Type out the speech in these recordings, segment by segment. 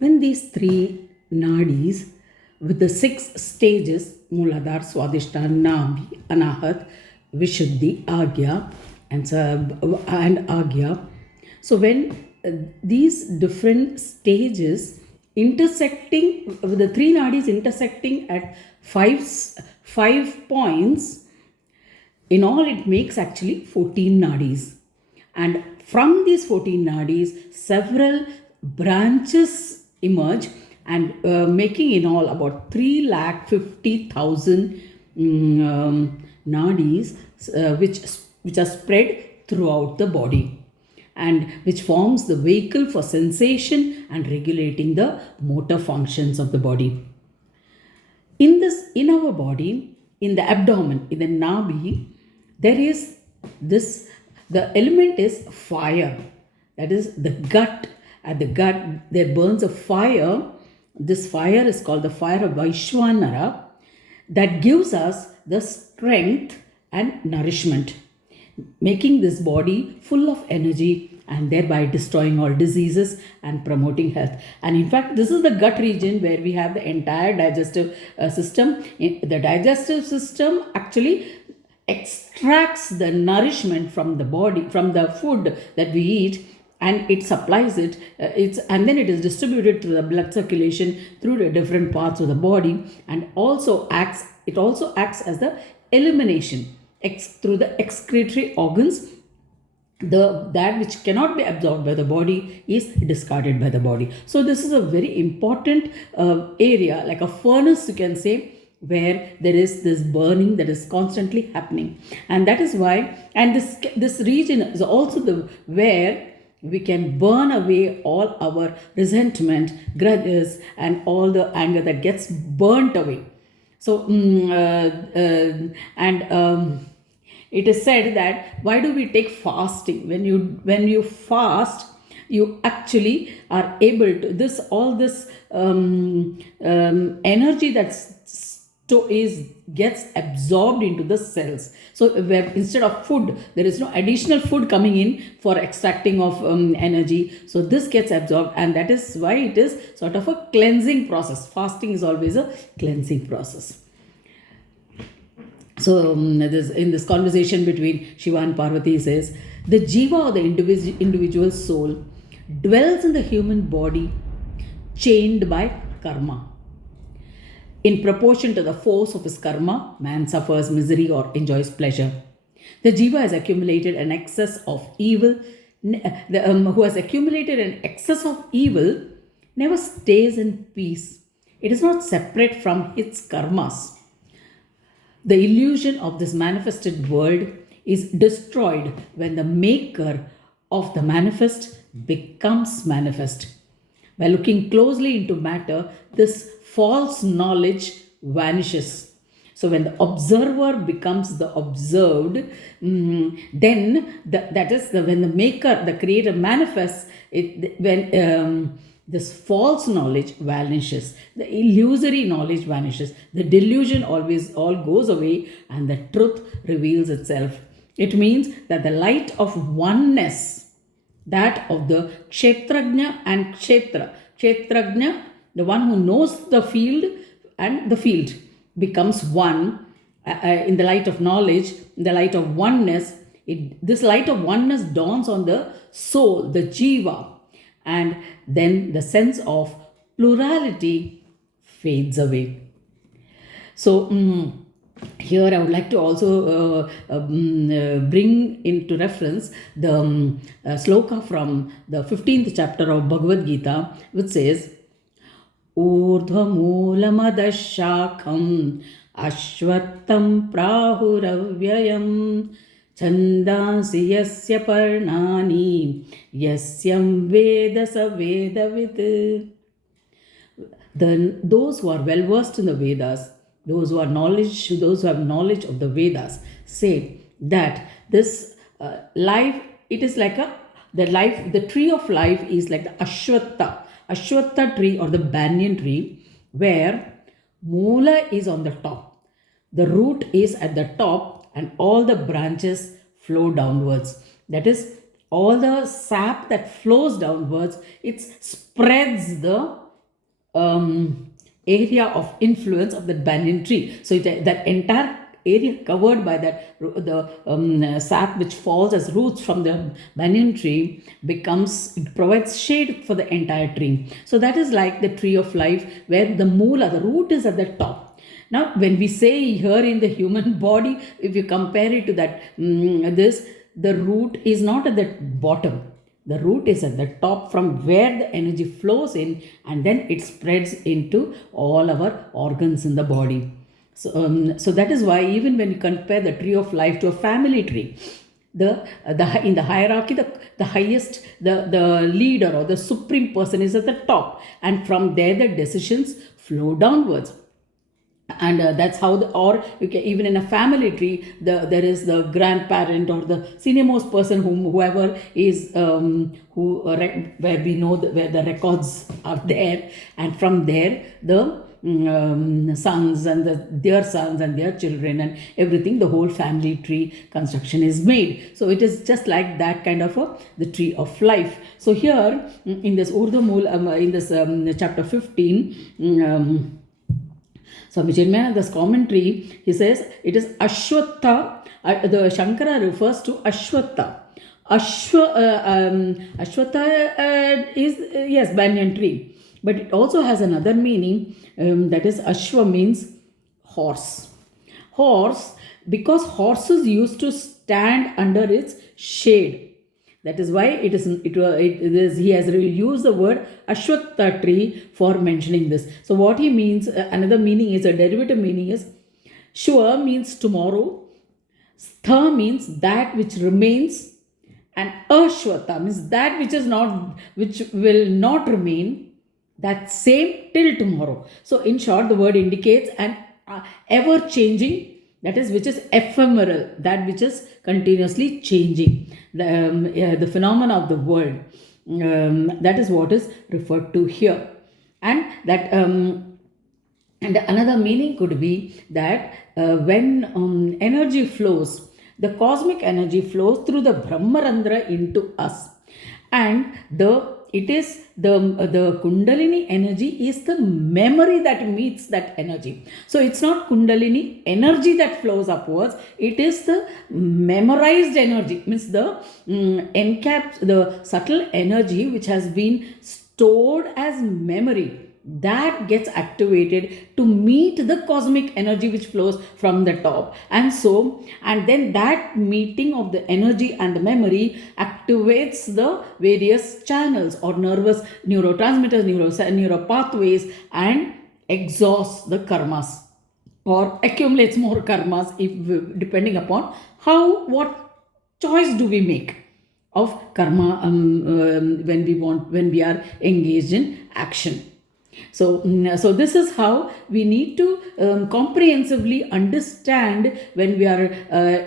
When these three nadis with the six stages Muladhara, Swadhisthana, Nabhi, Anahat, Vishuddhi, Agya, and Agya. So when these different stages intersecting with the three nadis intersecting at five points, in all it makes actually 14 nadis, and from these 14 nadis several branches emerge, and making in all about 350,000 nadis, which are spread throughout the body, and which forms the vehicle for sensation and regulating the motor functions of the body. In our body, in the abdomen, in the nabi, there is this, the element is fire, that is the gut. At the gut there burns a fire. This fire is called the fire of Vaishwanara, that gives us the strength and nourishment, making this body full of energy and thereby destroying all diseases and promoting health. And in fact, this is the gut region where we have the entire digestive system. The digestive system actually extracts the nourishment from the body, from the food that we eat, and it supplies it, and then it is distributed through the blood circulation through the different parts of the body, and it also acts as the elimination through the excretory organs. That which cannot be absorbed by the body is discarded by the body. So this is a very important area, like a furnace, you can say, where there is this burning that is constantly happening. And that is why, and this region is also the where we can burn away all our resentment, grudges, and all the anger that gets burnt away. So it is said that why do we take fasting? When you fast, you actually are able to this energy gets absorbed into the cells. So where instead of food, there is no additional food coming in for extracting of energy. So this gets absorbed, and that is why it is sort of a cleansing process. Fasting is always a cleansing process. So in this conversation between Shiva and Parvati, says the jiva, or the individual soul, dwells in the human body chained by karma. In proportion to the force of his karma, man suffers misery or enjoys pleasure. The jiva has accumulated an excess of evil. Who has accumulated an excess of evil never stays in peace. It is not separate from its karmas. The illusion of this manifested world is destroyed when the maker of the manifest becomes manifest. By looking closely into matter, this false knowledge vanishes. So when the observer becomes the observed, then when the maker, the creator manifests, this false knowledge vanishes, the illusory knowledge vanishes, the delusion always all goes away, and the truth reveals itself. It means that the light of oneness, that of the kshetrajna and kshetrajna, the one who knows the field and the field, becomes one in the light of knowledge, in the light of oneness. This light of oneness dawns on the soul, the jiva, and then the sense of plurality fades away. So here I would like to also bring into reference the sloka from the 15th chapter of Bhagavad Gita, which says, Urdhvamulamadash ashvattam prahuravyayam Chandansi yasya parnani yasyam veda sa vedavit. Those who are well versed in the Vedas, those who have knowledge of the Vedas, say that this life, it is like the tree of life is like the Ashwatha tree, or the banyan tree, where Moola is on the top, the root is at the top, and all the branches flow downwards. That is, all the sap that flows downwards, it spreads the area of influence of the banyan tree. So that entire area covered by that the sap which falls as roots from the banyan tree becomes, it provides shade for the entire tree. So that is like the tree of life, where the moola, the root, is at the top. Now when we say here in the human body, if you compare it to that this, the root is not at the bottom. The root is at the top, from where the energy flows in, and then it spreads into all our organs in the body. So that is why even when you compare the tree of life to a family tree, the in the hierarchy, the highest, the leader or the supreme person is at the top, and from there the decisions flow downwards. And that's how or you can, even in a family tree, there is the grandparent or the senior most person, whoever is where we know where the records are there, and from there the sons and their sons and their children and everything, the whole family tree construction is made. So it is just like that kind of the tree of life. So here in this Urdu Mool, in this chapter 15, Swami Chinmayananda's commentary, he says it is Ashwatha. The Shankara refers to Ashwatha. Ashwatha is, yes, banyan tree. But it also has another meaning, that is Ashwa means horse. Horse, because horses used to stand under its shade. That is why it is he has used the word Ashwatha tree for mentioning this. So what he means, another meaning is, a derivative meaning is, Shwa means tomorrow, Stha means that which remains, and Ashwatha means that which is not, which will not remain, that same till tomorrow. So in short, the word indicates an ever changing, that is, which is ephemeral, that which is continuously changing, the phenomena of the world. That is what is referred to here. And that and another meaning could be that when energy flows, the cosmic energy flows through the Brahmarandra into us, and it is the Kundalini energy is the memory that meets that energy. So it's not Kundalini energy that flows upwards, it is the memorized energy, means the the subtle energy which has been stored as memory, that gets activated to meet the cosmic energy which flows from the top. And then that meeting of the energy and the memory activates the various channels or nervous neurotransmitters, neuro pathways, and exhausts the karmas or accumulates more karmas, if depending upon what choice do we make of karma when we are engaged in action. So this is how we need to comprehensively understand when we are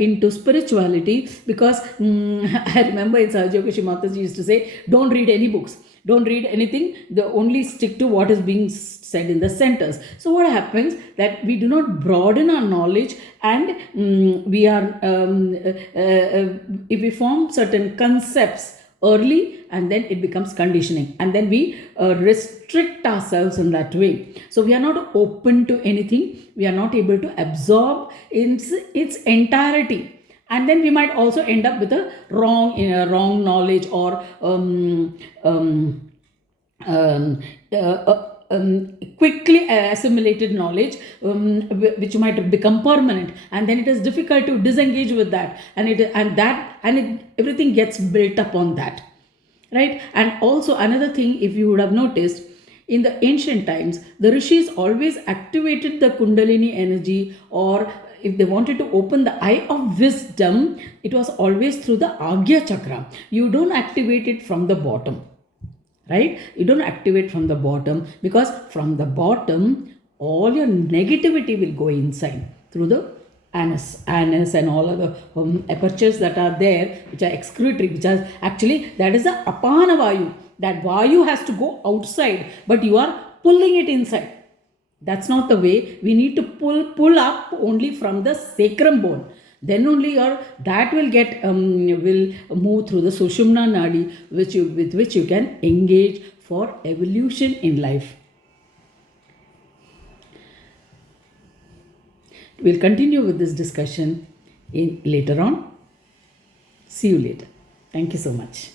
into spirituality, because I remember in Sahaja Yoga Mataji used to say, don't read any books, don't read anything, only stick to what is being said in the centers. So what happens, that we do not broaden our knowledge, and we are if we form certain concepts early, and then it becomes conditioning, and then we restrict ourselves in that way. So we are not open to anything, we are not able to absorb its entirety, and then we might also end up with a wrong knowledge, or quickly assimilated knowledge, which might become permanent, and then it is difficult to disengage with that, and everything gets built up on that, right? And also another thing, if you would have noticed, in the ancient times, the rishis always activated the Kundalini energy, or if they wanted to open the eye of wisdom, it was always through the Agya Chakra. You don't activate it from the bottom, right? You don't activate from the bottom, because from the bottom all your negativity will go inside through the anus and all other apertures that are there, which are excretory, which are actually, that is the apana vayu. That vayu has to go outside, but you are pulling it inside. That's not the way. We need to pull up only from the sacrum bone. Then only that will move through the Sushumna Nadi, with which you can engage for evolution in life. We'll continue with this discussion in later on. See you later. Thank you so much.